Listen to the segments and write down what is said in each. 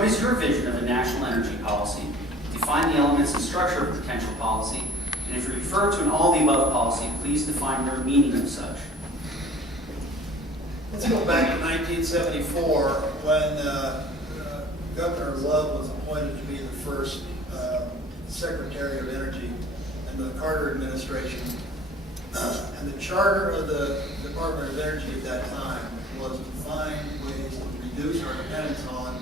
what is your vision of a national energy policy? Define the elements and structure of a potential policy, and if you refer to an all-the-above policy, please define your meaning of such. Let's go back to 1974 when Governor Love was appointed to be the first Secretary of Energy in the Carter administration. And the charter of the Department of Energy at that time was to find ways to reduce our dependence on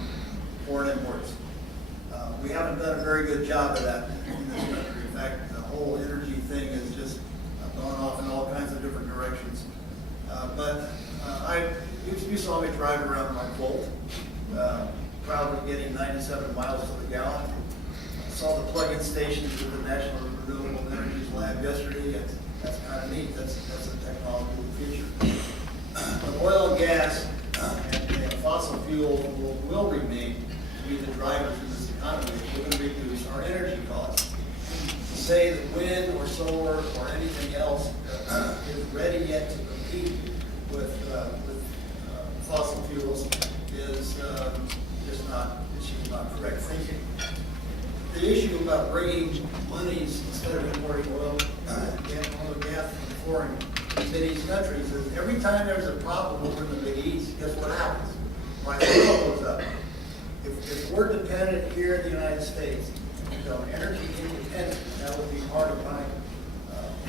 foreign imports. We haven't done a very good job of that in this country. In fact, the whole energy thing has just gone off in all kinds of different directions. You saw me drive around my Volt, proudly getting 97 miles to the gallon. I saw the plug-in stations at the National Renewable Energies Lab yesterday. That's kind of neat. That's a technology of the future. But oil and gas and fossil fuels will remain to be the drivers of this economy. We're going to reduce our energy costs. To say that wind or solar or anything else is ready yet to compete with fossil fuels is just not correct thinking. The issue about bringing monies instead of importing oil and gas from foreign cities, countries, is every time there's a problem over in the Middle East, guess what happens? Price of oil goes up. If we're dependent here in the United States, energy independent, that would be part of my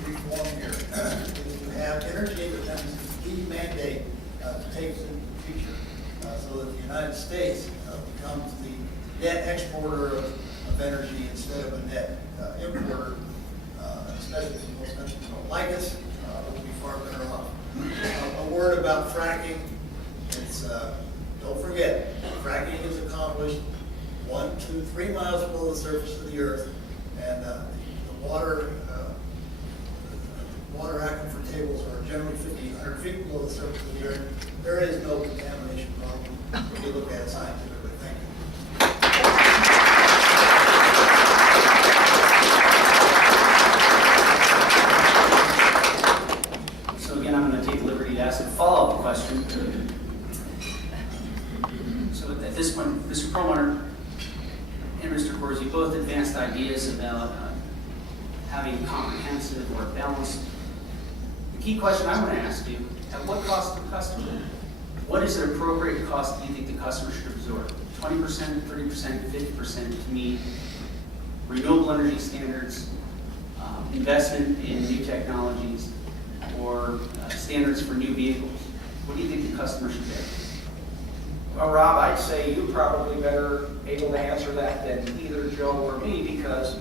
reform here. If you have energy independence, it's a key mandate to take us into the future, so that the United States becomes the net exporter of energy instead of a net importer, especially if most countries don't like us, we'll be far better off. A word about fracking. It's don't forget, fracking is accomplished 1, 2, 3 miles below the surface of the earth, and the water aquifer tables are generally 50, 100 feet below the surface of the earth. There is no contamination problem when you look at it scientifically. Thank you. So again, I'm going to take liberty to ask a follow-up question. So at this point, Mr. Perlmutter and Mr. Coors, you both advanced ideas about having a comprehensive or balanced. The key question I want to ask you, at what cost to the customer? What is the appropriate cost do you think the customer should absorb? 20%, 30%, 50% to meet renewable energy standards, investment in new technologies, or standards for new vehicles? What do you think the customer should pay? Well, Rob, I'd say you're probably better able to answer that than either Joe or me, because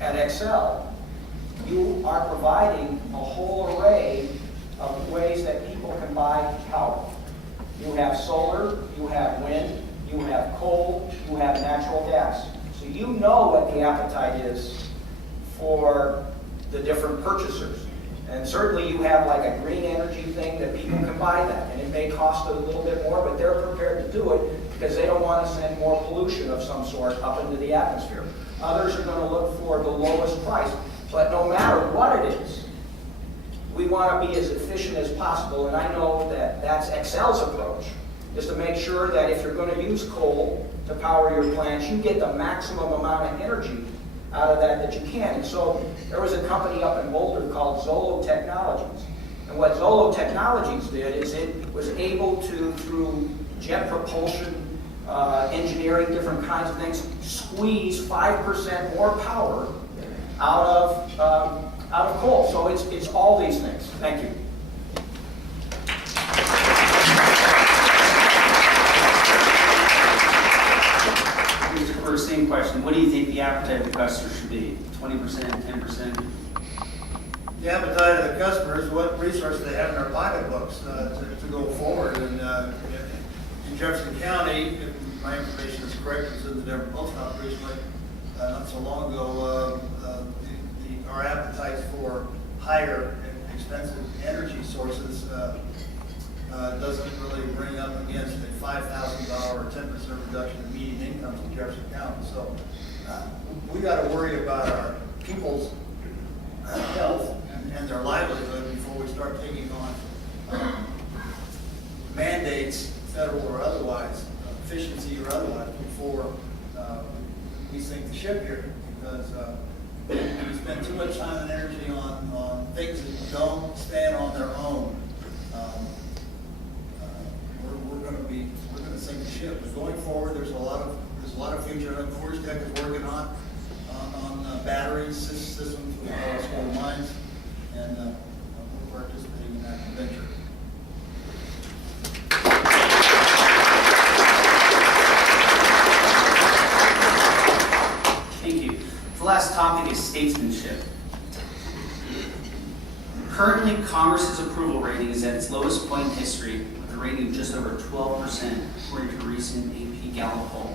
at Excel, you are providing a whole array of ways that people can buy power. You have solar, you have wind, you have coal, you have natural gas. So you know what the appetite is for the different purchasers. And certainly you have like a green energy thing that people can buy that. And it may cost a little bit more, but they're prepared to do it because they don't want to send more pollution of some sort up into the atmosphere. Others are going to look for the lowest price. But no matter what it is, we want to be as efficient as possible. And I know that that's Excel's approach, is to make sure that if you're going to use coal to power your plants, you get the maximum amount of energy out of that you can. And so there was a company up in Boulder called Zolo Technologies. And what Zolo Technologies did is it was able to, through jet propulsion, engineering, different kinds of things, squeeze 5% more power out of coal. So it's all these things. Thank you. Same question. What do you think the appetite of the customer should be? 20%, 10%? The appetite of the customer is what resources they have in their pocketbooks to go forward. And in Jefferson County, if my information is correct, it was in the Denver Post Office recently, not so long ago, our appetite for higher and expensive energy sources doesn't really bring up against a $5,000 or 10% reduction in median incomes in Jefferson County. So we got to worry about our people's health and their livelihood before we start taking on mandates, federal or otherwise, efficiency or otherwise, before we sink the ship here, because we spend too much time and energy on things that don't stand on their own. We're going to sink the ship. But going forward, there's a lot of future. I know Coors JEC is working on battery systems with school mines, and we're participating in that venture. Thank you. The last topic is statesmanship. Currently, Congress's approval rating is at its lowest point in history, with a rating of just over 12%, according to a recent AP Gallup poll.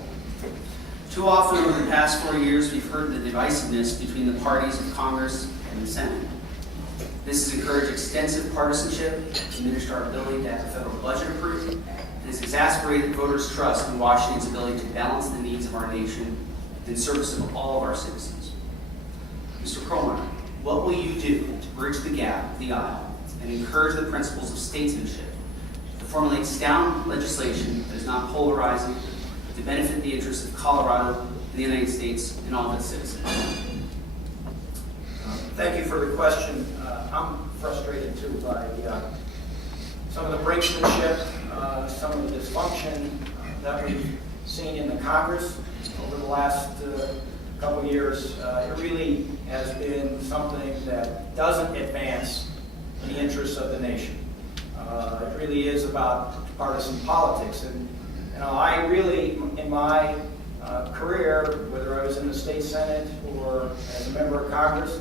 Too often over the past 4 years, we've heard the divisiveness between the parties of Congress and the Senate. This has encouraged extensive partisanship, diminished our ability to have the federal budget approved, and has exacerbated voters' trust in Washington's ability to balance the needs of our nation in service of all of our citizens. Mr. Perlmutter, what will you do to bridge the gap, the aisle, and encourage the principles of statesmanship to formulate sound legislation that is not polarizing, to benefit the interests of Colorado and the United States and all of its citizens? Thank you for the question. I'm frustrated too by some of the brinksmanship, some of the dysfunction that we've seen in the Congress over the last couple of years. It really has been something that doesn't advance the interests of the nation. It really is about partisan politics. And I really, in my career, whether I was in the state Senate or as a member of Congress,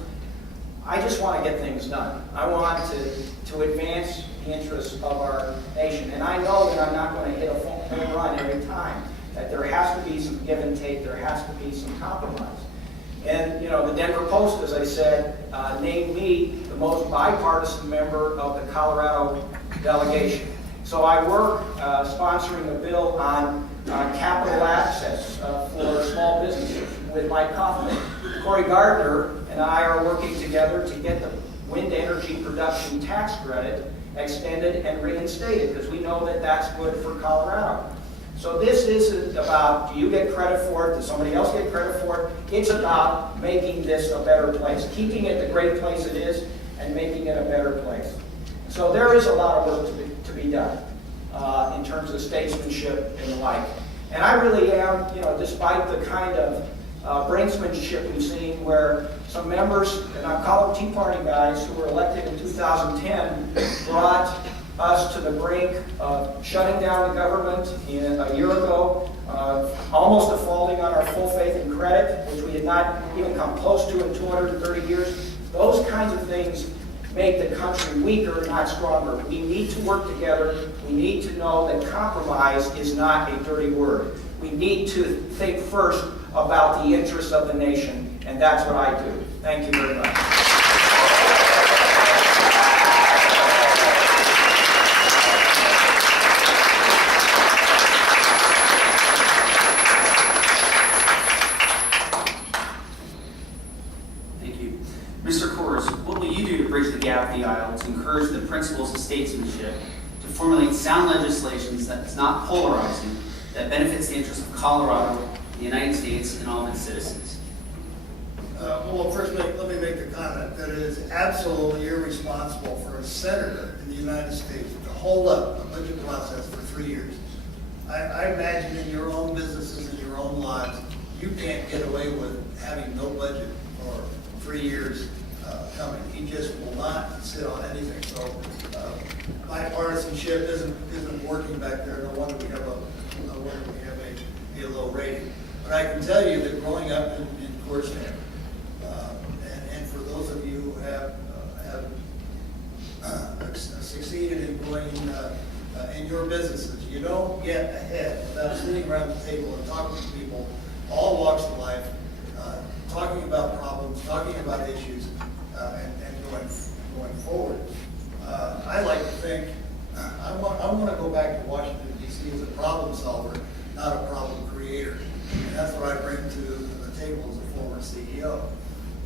I just want to get things done. I want to advance the interests of our nation. And I know that I'm not going to hit a home run every time, that there has to be some give and take, there has to be some compromise. And, the Denver Post, as I said, named me the most bipartisan member of the Colorado delegation. So I work sponsoring a bill on capital access for small businesses with my colleague, Corey Gardner, and I are working together to get the wind energy production tax credit extended and reinstated, because we know that that's good for Colorado. So this isn't about, do you get credit for it, does somebody else get credit for it? It's about making this a better place, keeping it the great place it is, and making it a better place. So there is a lot of work to be done in terms of statesmanship and the like. And I really am, despite the kind of brinksmanship we've seen where some members, and I call them Tea Party guys, who were elected in 2010, brought us to the brink of shutting down the government a year ago, almost defaulting on our full faith and credit, which we had not even come close to in 230 years. Those kinds of things make the country weaker, not stronger. We need to work together. We need to know that compromise is not a dirty word. We need to think first about the interests of the nation, and that's what I do. Thank you very much. Thank you. Mr. Coors, what will you do to bridge the gap of the aisle to encourage the principles of statesmanship, to formulate sound legislation that is not polarizing, that benefits the interests of Colorado, the United States, and all of its citizens? Well, first, let me make the comment that it is absolutely irresponsible for a senator in the United States to hold up a budget process for 3 years. I imagine in your own businesses, in your own lives, you can't get away with having no budget for 3 years coming. He just will not sit on anything. So bipartisanship isn't working back there. No wonder we have a low rating. But I can tell you that growing up in Coors JEC, and for those of you who have succeeded in growing in your businesses, you don't get ahead without sitting around the table and talking to people, all walks of life, talking about problems, talking about issues, and going forward. I like to think I want to go back to Washington, D.C. as a problem solver, not a problem creator. And that's what I bring to the table as a former CEO.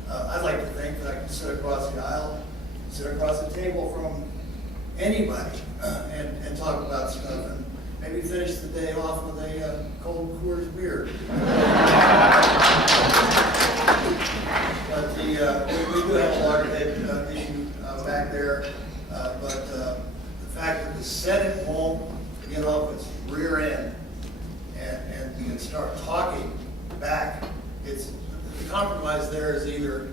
I'd like to think that I can sit across the aisle, sit across the table from anybody, and talk about stuff. And maybe finish the day off with a cold Coors beer. But we do have a loggerhead issue back there, but the fact that the Senate won't get off its rear end and start talking back, it's, the compromise there is either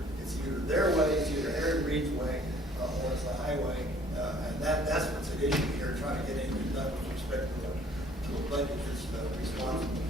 their way, it's either Harry Reid's way, or it's the highway, and that's what's at issue here, trying to get anything done with respect to a budget that's responsible.